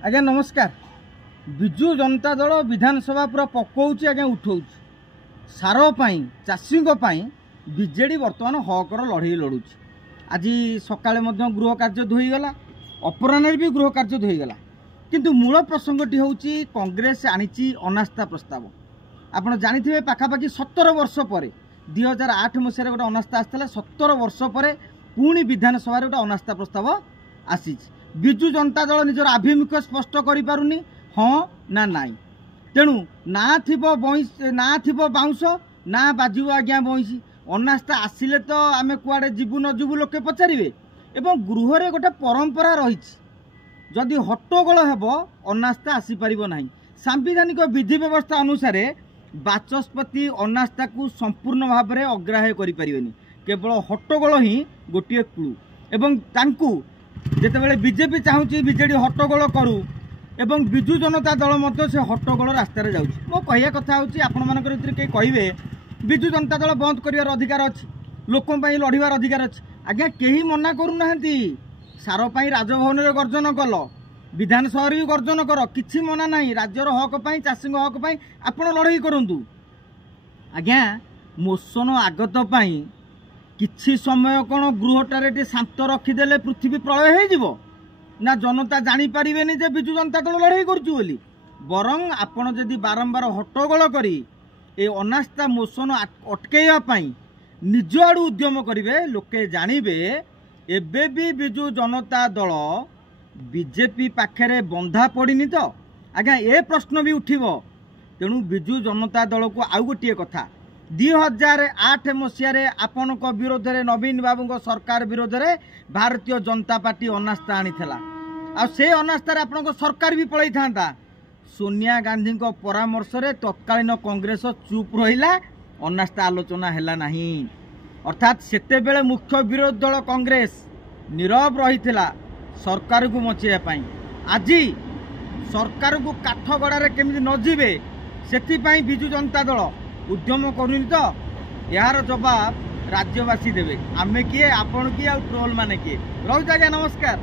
आज्ञा नमस्कार। विजु जनता दल विधानसभा पूरा पकाउछि आज्ञा उठाउछि सार पाई चाषी बीजेडी बर्तमान हकर लड़े लड़ुछि। आज सकाळे मध्य गृह कार्य धोईगला, अपराह्न भी गृह कार्य धोईगला, किंतु मूल प्रसंगटी होउछि कांग्रेस आनिछि अनास्था प्रस्ताव। आपण जानिथिबे पाखापाखि 17 वर्ष पर 2008 मसीह गोटे अनास्था आसाला। 17 वर्ष पर पुणी विधानसभा गोटे अनास्था प्रस्ताव आसी। विजु जनता दल निजर आभिमुख्य स्पष्ट करिपारुनी हाँ ना नाई। तेणु ना थिबो बाउंस ना बाजिबो आज्ञा बइसी। अनास्था आसिले तो आमे कुआडे जीवु न जीवु लोके पचारिबे। एवं गृह रे गोटे परंपरा रहिछि, जदि हट्टगोल हेबो अनास्था आसी परिबो नाही। सांविधानिक विधि व्यवस्था अनुसार बाचस्पति अनास्था को संपूर्ण भाव में अग्राह्य करि परिबेनी। केवल हट्टगोल ही गोटे क्लू। एवं तांकु जेतेबेले बीजेपी चाहूची बीजेडी हट्टगोल करू एवं विजु जनता दल मध्य से हट्टगोल रास्ता रे जाउची। मो कहिया कथा होची आपण मानकर भितर के कहिबे विजु जनता दल बंद करिवार अधिकार अछि, लोकन पई लढिवार अधिकार अछि। आज्ञा केही मना करू नाहंती। सार पई राजभवन रे गर्जन कल, विधानसभा भी गर्जन कर, किछि मना नाही। राज्यर हक पई चाषी हक पई आपण लड़ाई करंतु। आज्ञा मोशन आगत पई किछि समय कोन गृहटारे शांत रखिदेले पृथ्वी प्रलय हो जिवो ना जनता जानी परिबेनी जे विजु जनता दल लड़ाई करछु बोली। बरं आपण जदि बारंबार हट्टगोल करी ए अनास्था मोशन अटकेया पई निज आडू उद्यम करिवे, लोके जानिबे एबे भी विजु जनता दल बीजेपी पाखे बंधा पड़नी। तो आज्ञा ए प्रश्न भी उठिबो। तेणु विजु जनता दल को आउ गोटे कथा 2008 मसीह आपण विरोध में नवीन बाबू सरकार विरोध में भारतीय जनता पार्टी अनास्था आनी आ से अनास्था आपण सरकार भी पलई था। सोनिया गांधी परामर्श रे तत्कालीन कांग्रेस चुप रहिला, अनास्था आलोचना हैला नहीं। अर्थात सेते बेले मुख्य विरोधी दल कांग्रेस नीरव रही सरकार को मचेया पाई। आज सरकार को काठगड़ारे केमिति न जीवे सेथिपाई विजु जनता दल उद्यम करूनी। तो यार जवाब राज्यवासी देवे। आमे किए, आपण किए, ट्रोल माने किए। रहुଛି आज्ञा नमस्कार।